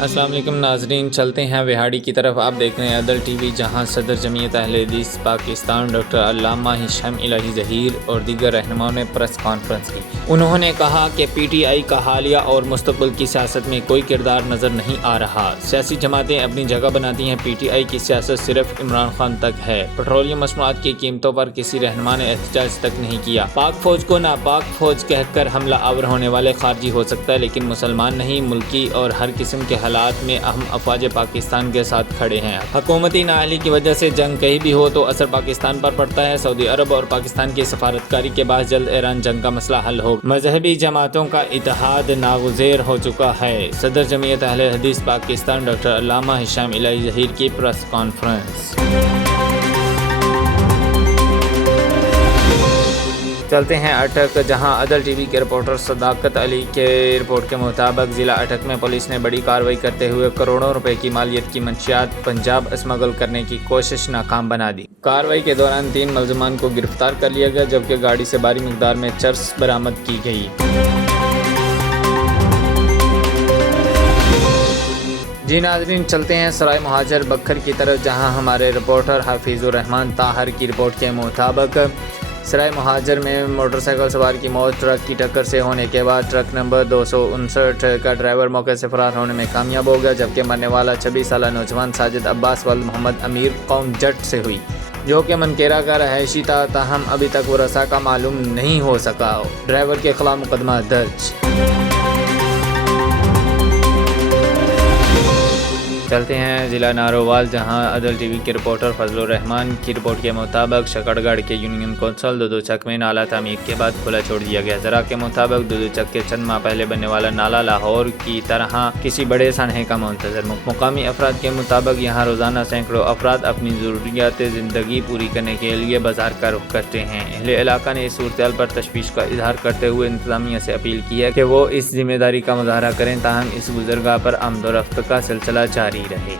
السلام علیکم ناظرین، چلتے ہیں وہاڑی کی طرف۔ آپ دیکھ رہے ہیں عدل ٹی وی، جہاں صدر جمعیت اہل حدیث پاکستان ڈاکٹر علامہ ہشام الہی ظہیر اور دیگر رہنماؤں نے پریس کانفرنس کی۔ انہوں نے کہا کہ پی ٹی آئی کا حالیہ اور مستقبل کی سیاست میں کوئی کردار نظر نہیں آ رہا۔ سیاسی جماعتیں اپنی جگہ بناتی ہیں، پی ٹی آئی کی سیاست صرف عمران خان تک ہے۔ پیٹرولیم مصنوعات کی قیمتوں پر کسی رہنما نے احتجاج تک نہیں کیا۔ پاک فوج کو ناپاک فوج کہہ کر حملہ آور ہونے والے خارجی ہو سکتا ہے، لیکن مسلمان نہیں۔ ملکی اور ہر قسم کے حالات میں اہم افواج پاکستان کے ساتھ کھڑے ہیں۔ حکومتی نااہلی کی وجہ سے جنگ کہیں بھی ہو تو اثر پاکستان پر پڑتا ہے۔ سعودی عرب اور پاکستان کی سفارتکاری کے بعد جلد ایران جنگ کا مسئلہ حل ہوگا۔ مذہبی جماعتوں کا اتحاد ناگزیر ہو چکا ہے۔ صدر جمعیت اہل حدیث پاکستان ڈاکٹر علامہ ہشام الہی ظہیر کی پریس کانفرنس۔ چلتے ہیں اٹک، جہاں عدل ٹی وی کے رپورٹر صداقت علی کے رپورٹ کے مطابق ضلع اٹک میں پولیس نے بڑی کارروائی کرتے ہوئے کروڑوں روپے کی مالیت کی منشیات پنجاب اسمگل کرنے کی کوشش ناکام بنا دی۔ کارروائی کے دوران 3 ملزمان کو گرفتار کر لیا گیا، جبکہ گاڑی سے بھاری مقدار میں چرس برآمد کی گئی۔ جی ناظرین، چلتے ہیں سرائے مہاجر بکھر کی طرف، جہاں ہمارے رپورٹر حفیظ الرحمان طاہر کی رپورٹ کے مطابق سرائے مہاجر میں موٹر سائیکل سوار کی موت ٹرک کی ٹکر سے ہونے کے بعد ٹرک نمبر 259 کا ڈرائیور موقع سے فرار ہونے میں کامیاب ہو گیا، جبکہ مرنے والا 26 سالہ نوجوان ساجد عباس ولد محمد امیر قوم جٹ سے ہوئی، جو کہ منکیرہ کا رہائشی تھا۔ تاہم ابھی تک ورثاء کا معلوم نہیں ہو سکا۔ ڈرائیور کے خلاف مقدمہ درج۔ چلتے ہیں ضلع نارووال، جہاں عدل ٹی وی کے رپورٹر فضل الرحمان کی رپورٹ کے مطابق شکر گڑھ کے یونین کونسل دودو چک میں نالہ تعمیر کے بعد کھلا چھوڑ دیا گیا۔ ذرا کے مطابق دودو چک کے چند ماہ پہلے بننے والا نالہ لاہور کی طرح کسی بڑے سانحے کا منتظر۔ مقامی افراد کے مطابق یہاں روزانہ سینکڑوں افراد اپنی ضروریات زندگی پوری کرنے کے لیے بازار کا رخ کرتے ہیں۔ اہل علاقہ نے اس صورتحال پر تشویش کا اظہار کرتے ہوئے انتظامیہ سے اپیل کی ہے کہ وہ اس ذمہ داری کا مظاہرہ کریں تاہم اس گزرگاہ پر آمد و رفت کا سلسلہ جاری رہے۔